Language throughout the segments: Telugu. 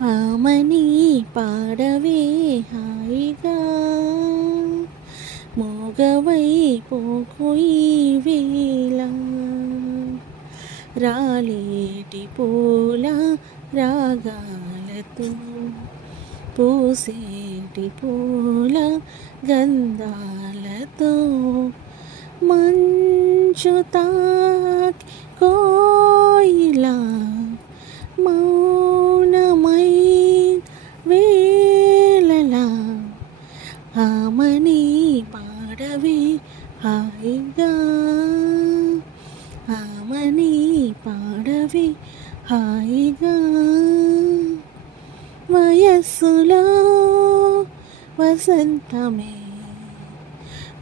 ఆమని పాడవే హాయిగా మోగవై పోకుయి వేళ రాలేటి పూల రాగాలతో పూసేటి పూల గంధాలతో మంచు తాకి కోయిలా మౌనమై వేళలా ఆమని పాడవే హాయిగా ఆమని పాడవే హాయిగా వయస్సులో వసంతమే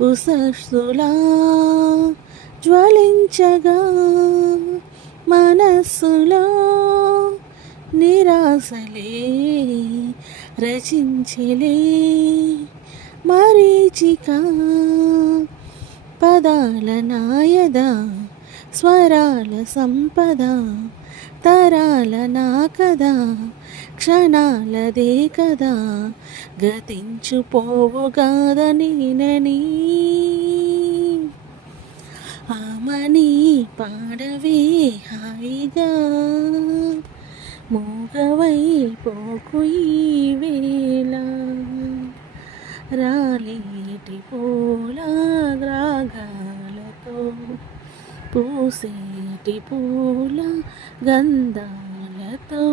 ఉషస్సులా జ్వలించగా మనస్సులో నిరాశలే రచించలే మరీచిక పదాల నాయద స్వరాల సంపద తరాల నా కదా క్షణాలదే కదా గతించుపోవుగాదనేనని ఆమని పాడవే హాయిగా మూగవై పోకు ఈ వేళ రాలేటి పూల రాగాలతో పూసేటి పూల గంధాలతో